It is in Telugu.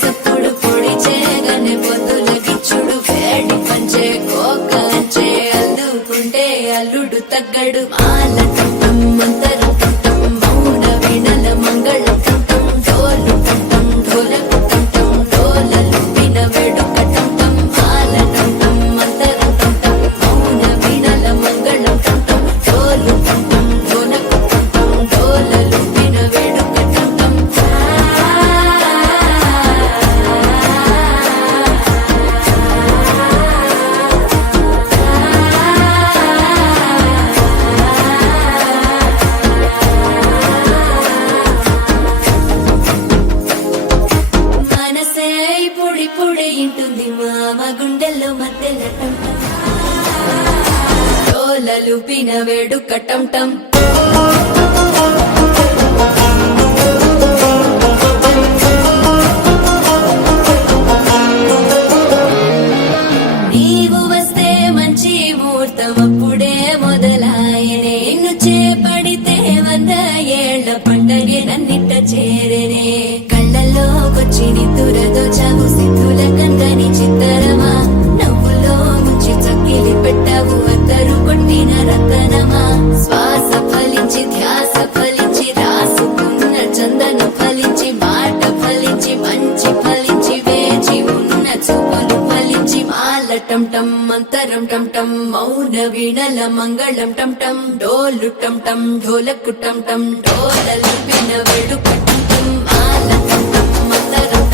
సప్పుడు పొడి చేయగానే పొద్దుల గిచ్చుడు వేడి పంచే కోకంచే అల్లుకుంటే అల్లుడు తగ్గడు మాల టం మంతరం టం మౌన వీణల మంగళం టం డోలు టం ఢోలకు టం డోలలు విన వేడుక టం మాల టం మంతరం టం మౌన వీణల మంగళం టం డోలు టం ఢోలకు టం డోలలు విన వేడుక టం మనసే పొడి పొడి ఇంటుంది మామ గుండెల్లో మధ్యలో టం డోలలు పిన వేడుక టం టం నీవు వస్తే మంచి ముహూర్తం అప్పుడే మొదలాయనే నిన్ను చేపడితే 100 ఏళ్ల పండగే నన్నిట్ట చేరేనే కళ్ళల్లోకొచ్చి నిద్దురదో చావు సిద్ధుల కందని చిత్తరమా నవ్వులో ముంచి చక్కిలి పెట్టావు అద్దరు కొట్టిన రతనమా శ్వాస ఫలించి ధ్యాస ఫలించి రాసుకున్న చందన ఫలించి మాట ఫలించి మంచి ఫలించి వేచి ఉన్న చూపులు ఫలించి మాల టం టం మంతరం టం టం మౌన వీణల మంగళం టం టం డోలు టం టం ఢోలకు టం టం డోలలు విన వేడుక టం టం మాల టం టం మంతరం